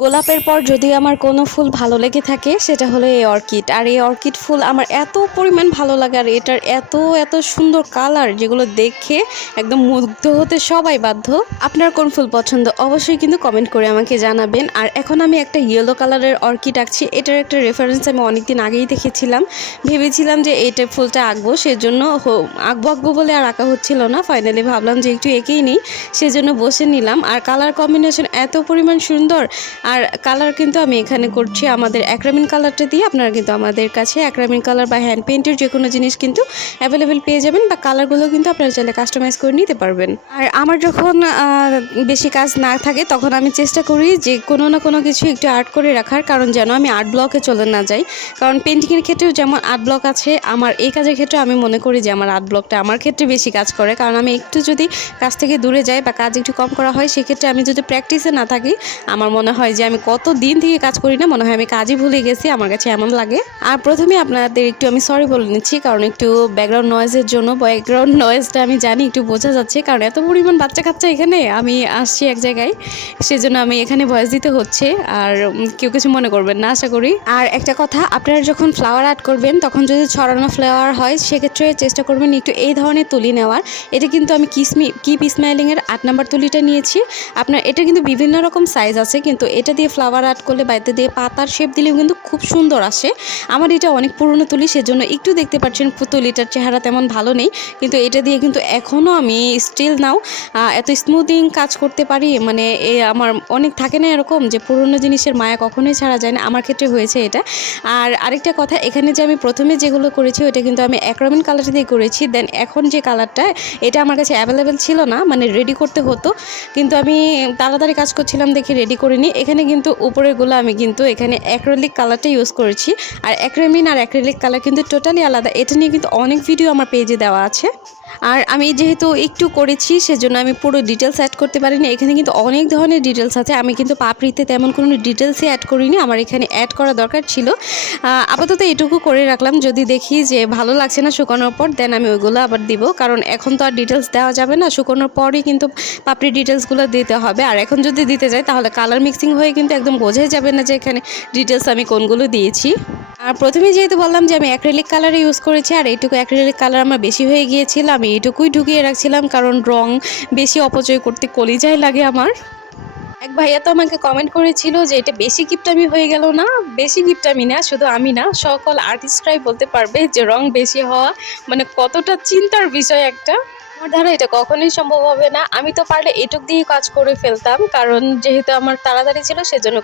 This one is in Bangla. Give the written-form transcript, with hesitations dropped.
গোলাপের পর যদি আমার কোনো ফুল ভালো লেগে থাকে সেটা হলো এই অর্কিড। আর এই অর্কিড ফুল আমার এত পরিমাণ ভালো লাগে, আর এটার এত এত সুন্দর কালার যেগুলো দেখে একদম মুগ্ধ হতে সবাই বাধ্য। আপনার কোন ফুল পছন্দ অবশ্যই কিন্তু কমেন্ট করে আমাকে জানাবেন। আর এখন আমি একটা ইয়েলো কালারের অর্কিড আঁকছি। এটার একটা রেফারেন্স আমি অনেকদিন আগেই দেখেছিলাম, ভেবেছিলাম যে এইটা ফুলটা আঁকবো, সেজন্য আঁকবো বলে আর আঁকা হচ্ছিল না। ফাইনালি ভাবলাম যে একটু এঁকেই নিই, সেজন্য বসে নিলাম। আর কালার কম্বিনেশন এত পরিমাণ সুন্দর। আর কালার কিন্তু আমি এখানে করছি আমাদের অ্যাক্রামিন কালারটা দিয়ে। আপনারা কিন্তু আমাদের কাছে অ্যাক্রামিন কালার বা হ্যান্ড পেইন্টের যে কোনো জিনিস কিন্তু অ্যাভেলেবেল পেয়ে যাবেন, বা কালারগুলো কিন্তু আপনারা চাইলে কাস্টমাইজ করে নিতে পারবেন। আর আমার যখন বেশি কাজ না থাকে তখন আমি চেষ্টা করি যে কোনো না কোনো কিছু একটু আর্ট করে রাখার, কারণ যেন আমি আর্ট ব্লকে চলে না যাই। কারণ পেন্টিংয়ের ক্ষেত্রেও যেমন আর্ট ব্লক আছে, আমার এই কাজের ক্ষেত্রে আমি মনে করি যে আমার আর্ট ব্লকটা আমার ক্ষেত্রে বেশি কাজ করে। কারণ আমি একটু যদি কাজ থেকে দূরে যাই বা কাজ একটু কম করা হয়, সেক্ষেত্রে আমি যদি প্র্যাকটিসে না থাকি, আমার মনে হয় যে আমি কত দিন থেকে কাজ করি না, মনে হয় আমি কাজই ভুলে গেছি, আমার কাছে এমন লাগে। আর প্রথমে আপনাদের একটু আমি সরি বলে নিচ্ছি, কারণ একটু ব্যাকগ্রাউন্ড নয়েজের জন্য। ব্যাকগ্রাউন্ড নয়েজটা আমি জানি একটু বোঝা যাচ্ছে, কারণ এত পরিমাণ বাচ্চা কাচ্চা এখানে, আমি আসছি এক জায়গায়, সেজন্য আমি এখানে ভয়েস দিতে হচ্ছে। আর কেউ কিছু মনে করবেন না আশা করি। আর একটা কথা, আপনারা যখন ফ্লাওয়ার আর্ট করবেন তখন যদি ছড়ানো ফ্লাওয়ার হয়, সেক্ষেত্রে চেষ্টা করবেন একটু এই ধরনের তুলি নেওয়ার। এটা কিন্তু আমি কিপ স্মাইলিংয়ের 8 নাম্বার তুলিটা নিয়েছি। আপনার এটা কিন্তু বিভিন্ন রকম সাইজ আছে, কিন্তু এটা দিয়ে ফ্লাওয়ার আর্ট করলে বা এতে দিয়ে পাতার শেপ দিলেও কিন্তু খুব সুন্দর আসে। আমার এটা অনেক পুরনো তুলি, সেজন্য একটু দেখতে পাচ্ছেন তুলিটার চেহারা তেমন ভালো নেই, কিন্তু এটা দিয়ে কিন্তু এখনও আমি স্টিল নাও এত স্মুথিং কাজ করতে পারি। মানে আমার অনেক থাকে না এরকম যে পুরনো জিনিসের মায়া কখনোই ছাড়া যায় না, আমার ক্ষেত্রে হয়েছে এটা। আর আরেকটা কথা, এখানে যে আমি প্রথমে যেগুলো করেছি ওটা কিন্তু আমি অ্যাক্রামিন কালার দিয়ে করেছি। দেন এখন যে কালারটা, এটা আমার কাছে অ্যাভেলেবেল ছিল না, মানে রেডি করতে হতো, কিন্তু আমি তাড়াতাড়ি কাজ করছিলাম দেখে রেডি করিনি। এখানে কিন্তু উপরেরগুলো আমি কিন্তু এখানে অ্যাক্রিলিক কালারটা ইউজ করেছি। আর অ্যাক্রামিন আর অ্যাক্রিলিক কালার কিন্তু টোটালি আলাদা। এটা নিয়ে কিন্তু অনেক ভিডিও আমার পেজে দেওয়া আছে। আর আমি যেহেতু একটু করেছি, সেজন্য আমি পুরো ডিটেলস অ্যাড করতে পারিনি। এখানে কিন্তু অনেক ধরনের ডিটেলস আছে, আমি কিন্তু পাপড়িতে তেমন কোনো ডিটেলসই অ্যাড করিনি, আমার এখানে অ্যাড করা দরকার ছিল। আপাতত এটুকু করে রাখলাম, যদি দেখি যে ভালো লাগছে না শুকানোর পর, দেন আমি ওইগুলো আবার দিব। কারণ এখন তো আর ডিটেলস দেওয়া যাবে না, শুকানোর পরই কিন্তু পাপড়ির ডিটেলসগুলো দিতে হবে। আর এখন যদি দিতে যাই তাহলে কালার মিক্সিং হয়ে কিন্তু একদম বোঝাই যাবে না যে এখানে ডিটেলস আমি কোনগুলো দিয়েছি। আর প্রথমে যেহেতু বললাম যে আমি অ্যাক্রিলিক কালারে ইউজ করেছি, আর এইটুকু অ্যাক্রিলিক কালার আমার বেশি হয়ে গিয়েছিল, আমি এইটুকুই ঢুকিয়ে রাখছিলাম, কারণ রং বেশি অপচয় করতে কলিজাই লাগে আমার। এক ভাইয়া তো আমাকে কমেন্ট করেছিল যে এটা বেশি কিপটামি হয়ে গেল না। বেশি কিপটামি না, শুধু আমি না, সকল আর্টিস্টরাই বলতে পারবে যে রং বেশি হওয়া মানে কতটা চিন্তার বিষয় একটা। আমার দ্বারা এটা কখনোই সম্ভব হবে না। আমি তো পারলে এটুক দিয়েই কাজ করে ফেলতাম, কারণ যেহেতু আমার তাড়াতাড়ি ছিল সেজন্য